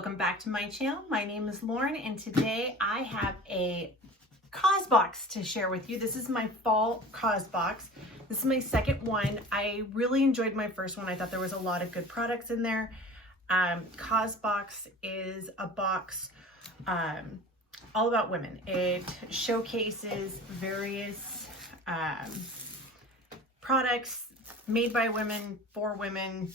welcome back to my channel. My name is Lauren and today I have a Causebox to share with you. This is my fall Causebox. This is my second one. I really enjoyed my first one. I thought there was a lot of good products in there. Causebox is a box all about women. It showcases various products made by women, for women.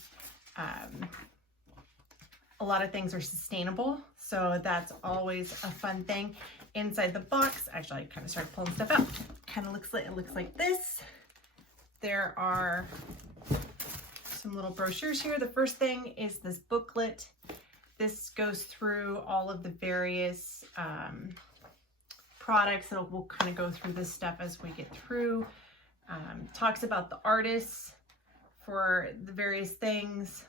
A lot of things are sustainable, so that's always a fun thing. Inside the box, actually I kind of started pulling stuff out. Kind of looks like this. There are some little brochures here. The first thing is this booklet. This goes through all of the various products. We'll kind of go through this stuff as we get through. Talks about the artists for the various things.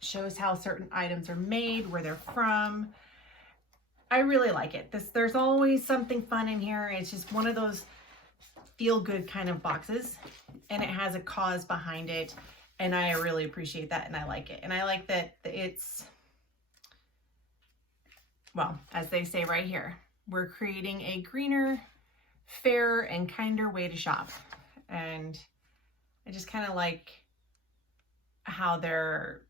Shows how certain items are made, where they're from. I really like it. There's always something fun in here. It's just one of those feel-good kind of boxes, and it has a cause behind it, and I really appreciate that, and I like it. And I like that it's, well, as they say right here, we're creating a greener, fairer, and kinder way to shop. And I just kind of like how their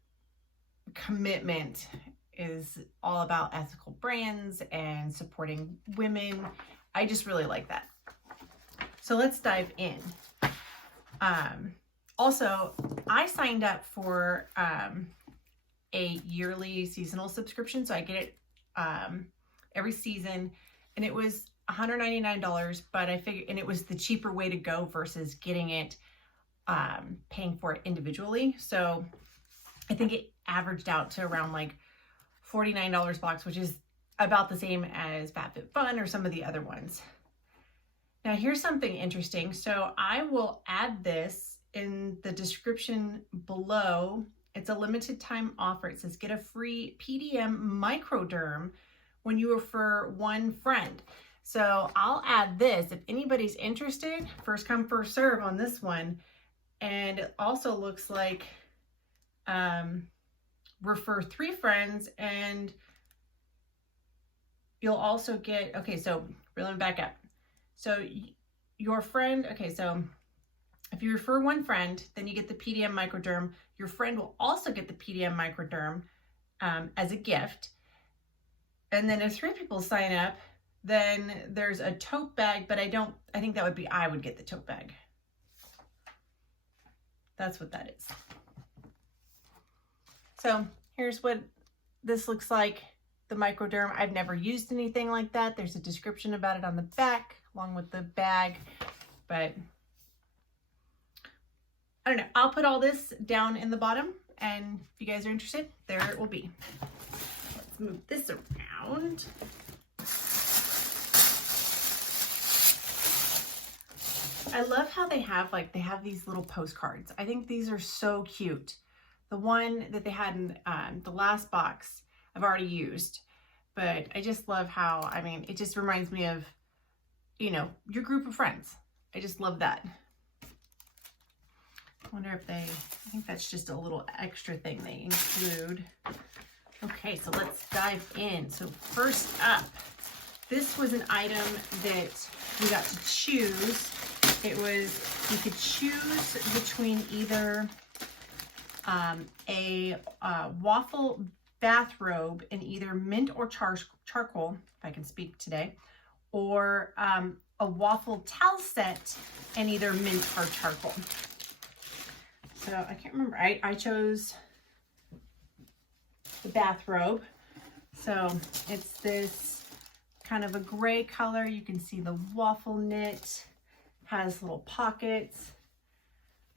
commitment is all about ethical brands and supporting women. I just really like that. So let's dive in. Also, I signed up for a yearly seasonal subscription, so I get it every season, and it was $199, but I figured, and it was the cheaper way to go versus getting it paying for it individually. So I think it averaged out to around like $49 box, which is about the same as FabFitFun or some of the other ones. Now here's something interesting. So I will add this in the description below. It's a limited time offer. It says get a free PMD MicroDerm when you refer one friend. So I'll add this if anybody's interested. First come, first serve on this one. And it also looks like refer 3 friends, and you'll also get, okay, so let me back up. So your friend, okay, so if you refer one friend, then you get the PMD MicroDerm. Your friend will also get the PMD MicroDerm as a gift. And then if 3 people sign up, then there's a tote bag, but I think that would be, I would get the tote bag. That's what that is. So here's what this looks like, the MicroDerm. I've never used anything like that. There's a description about it on the back along with the bag, but I don't know. I'll put all this down in the bottom, and if you guys are interested, there it will be. Let's move this around. I love how they have these little postcards. I think these are so cute. The one that they had in the last box, I've already used, but I just love how, I mean, it just reminds me of, you know, your group of friends. I just love that. I wonder if I think that's just a little extra thing they include. Okay, so let's dive in. So first up, this was an item that we got to choose. It was, you could choose between either a Waffle bathrobe in either mint or charcoal, if I can speak today, or a Waffle towel set in either mint or charcoal. So I can't remember. I chose the bathrobe. So it's this kind of a gray color. You can see the waffle knit, has little pockets.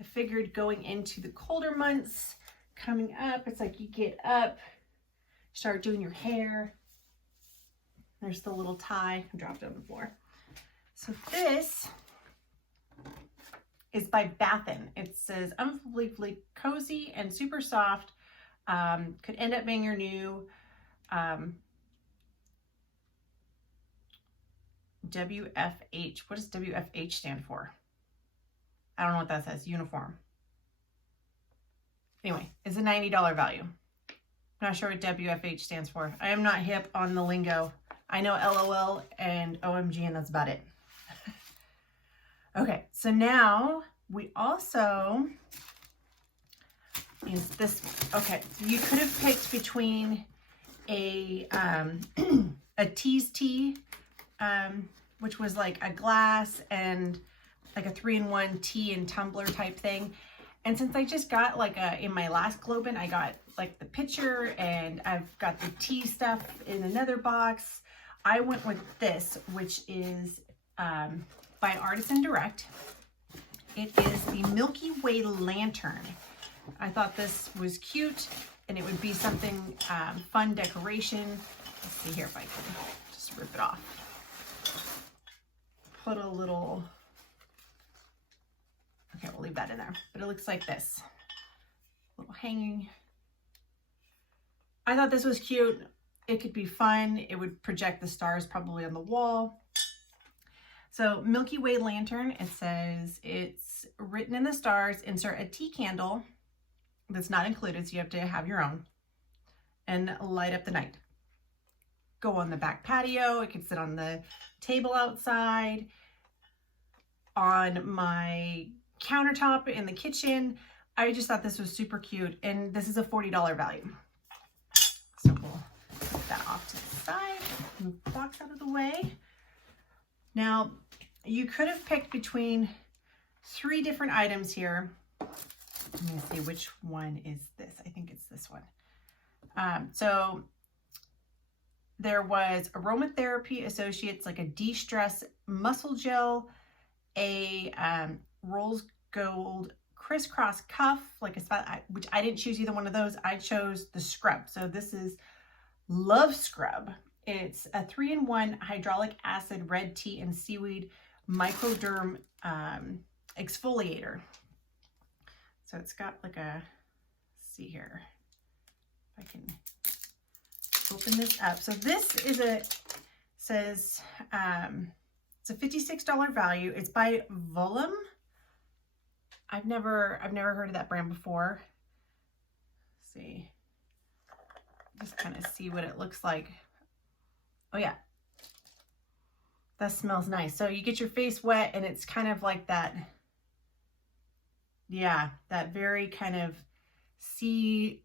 I figured going into the colder months, coming up, it's like you get up, start doing your hair. There's the little tie. I dropped it on the floor. So this is by Bathen. It says unbelievably cozy and super soft. Could end up being your new WFH. What does WFH stand for? I don't know what that says. Uniform. Anyway, it's a $90 value. Not sure what WFH stands for. I am not hip on the lingo. I know LOL and OMG, and that's about it. Okay, so now we also use this. Okay, you could have picked between a tease tea, which was like a glass and like a 3-in-1 tea and tumbler type thing. And since I just got like in my last GlobIn, I got like the pitcher and I've got the tea stuff in another box. I went with this, which is by Artisan Direct. It is the Milky Way Lantern. I thought this was cute and it would be something fun decoration. Let's see here if I can just rip it off. Put a little, okay, we'll leave that in there. But it looks like this, little hanging. I thought this was cute. It could be fun. It would project the stars probably on the wall. So Milky Way Lantern, it says it's written in the stars, insert a tea candle that's not included, so you have to have your own, and light up the night. Go on the back patio. It could sit on the table outside, on my countertop in the kitchen. I just thought this was super cute, and this is a $40 value. So we'll put that off to the side, move the box out of the way. Now, you could have picked between 3 different items here. Let me see which one is this. I think it's this one. So there was Aromatherapy Associates, like a de-stress muscle gel, a rose gold crisscross cuff, like a spot, which I didn't choose either one of those. I chose the scrub. So this is Love Scrub. It's a 3-in-1 hydraulic acid, red tea, and seaweed MicroDerm exfoliator. So it's got like a, let's see here, if I can open this up. So this is says, it's a $56 value. It's by Volim. I've never heard of that brand before. Let's see, just kind of see what it looks like. Oh yeah, that smells nice. So you get your face wet and it's kind of like that, yeah, that very kind of sea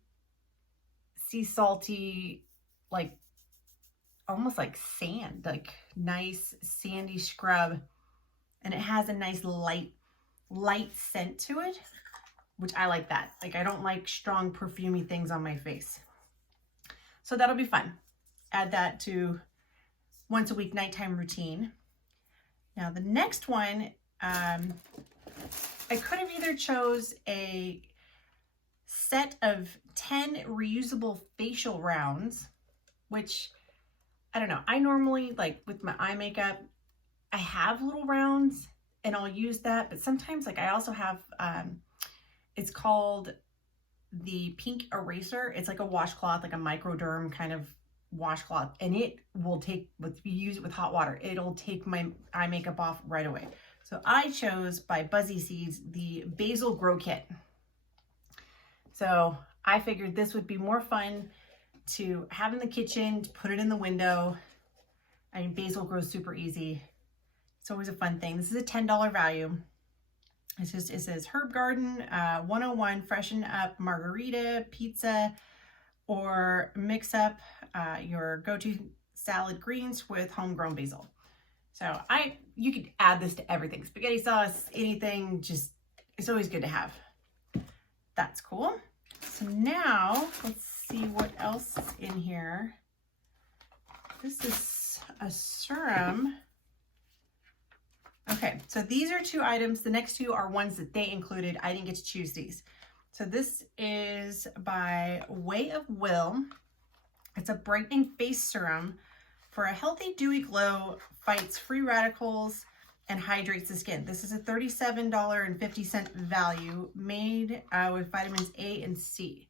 salty, like almost like sand, like nice sandy scrub. And it has a nice light scent to it, which I like that. Like I don't like strong perfumey things on my face. So that'll be fun. Add that to once a week nighttime routine. Now the next one, I could have either chose a set of 10 reusable facial rounds, which I don't know. I normally, like with my eye makeup, I have little rounds and I'll use that. But sometimes like I also have, it's called the Pink Eraser. It's like a washcloth, like a MicroDerm kind of washcloth, and it will take, if you use it with hot water, it'll take my eye makeup off right away. So I chose by Buzzy Seeds the Basil Grow Kit. So I figured this would be more fun to have in the kitchen, to put it in the window. I mean, basil grows super easy. It's always a fun thing. This is a $10 value. It says Herb Garden 101, freshen up margarita, pizza, or mix up your go-to salad greens with homegrown basil. So you could add this to everything. Spaghetti sauce, anything, just, it's always good to have. That's cool. So now let's see what else is in here. This is a serum. Okay, so these are 2 items. The next 2 are ones that they included. I didn't get to choose these. So this is by Way of Will. It's a brightening face serum for a healthy, dewy glow, fights free radicals, and hydrates the skin. This is a $37.50 value, made with vitamins A and C.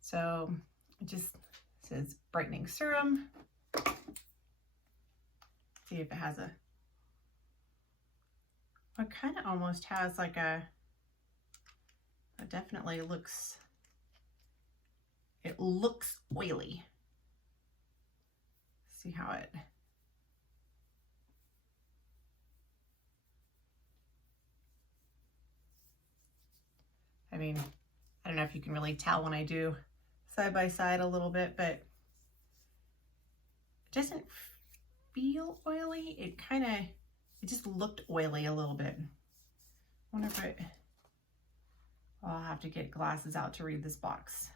So it just says brightening serum. See if it has a, it kind of almost has like a, it definitely looks, It looks oily. See how it, I mean, I don't know if you can really tell when I do side by side a little bit, but it doesn't feel oily. It just looked oily a little bit. I wonder if I'll have to get glasses out to read this box.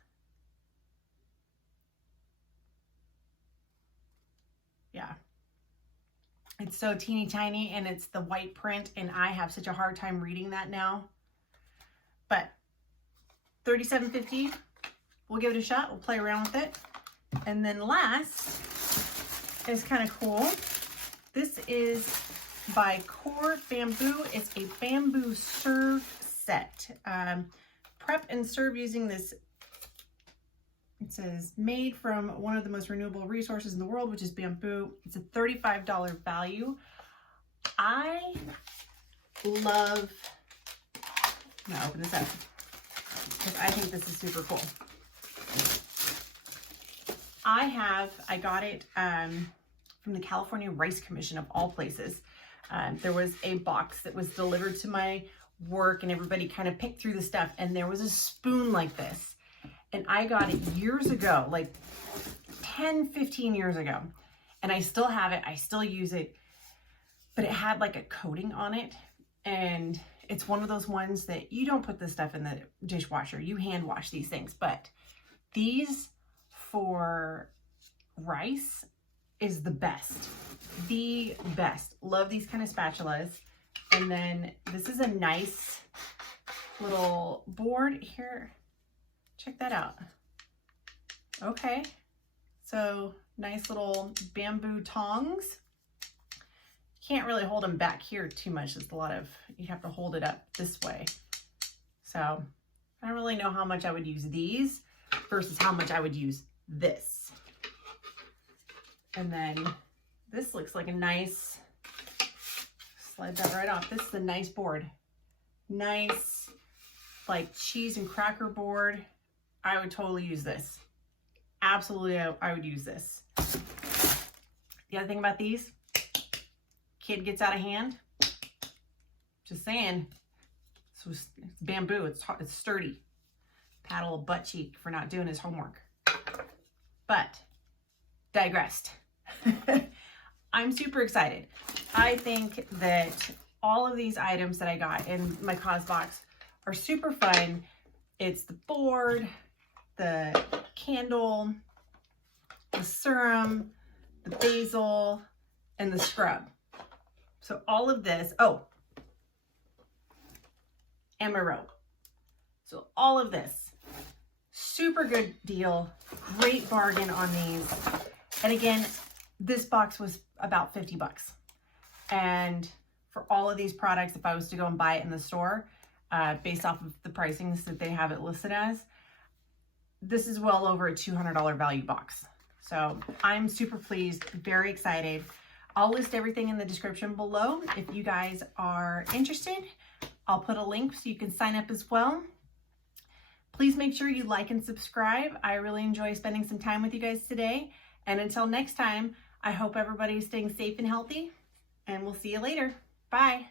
Yeah. It's so teeny tiny and it's the white print and I have such a hard time reading that now. But $37.50, we'll give it a shot. We'll play around with it. And then last is kind of cool. This is by Core Bamboo. It's a bamboo serve set. Prep and serve using this. It says made from one of the most renewable resources in the world, which is bamboo. It's a $35 value. I love, I'm gonna open this up because I think this is super cool. I got it from the California Rice Commission of all places. There was a box that was delivered to my work and everybody kind of picked through the stuff and there was a spoon like this. And I got it years ago, like 10, 15 years ago. And I still have it, I still use it, but it had like a coating on it. And it's one of those ones that you don't put this stuff in the dishwasher, you hand wash these things. But these for rice is the best. Love these kind of spatulas. And then this is a nice little board here. Check that out. Okay. So nice little bamboo tongs. Can't really hold them back here too much. There's a lot of, you have to hold it up this way. So I don't really know how much I would use these versus how much I would use this. And then this looks like a nice, slide that right off. This is a nice board. Nice, like cheese and cracker board. I would totally use this. Absolutely, I would use this. The other thing about these, kid gets out of hand. Just saying, it's bamboo, it's sturdy. Pat a little butt cheek for not doing his homework. But, digressed. I'm super excited. I think that all of these items that I got in my Causebox are super fun. It's the board, the candle, the serum, the basil, and the scrub. So all of this, and my rope. So all of this, super good deal, great bargain on these. And again, this box was about 50 bucks. And for all of these products, if I was to go and buy it in the store, based off of the pricings that they have it listed as, this is well over a $200 value box. So I'm super pleased, very excited. I'll list everything in the description below. If you guys are interested, I'll put a link so you can sign up as well. Please make sure you like and subscribe. I really enjoy spending some time with you guys today. And until next time, I hope everybody is staying safe and healthy, and we'll see you later. Bye.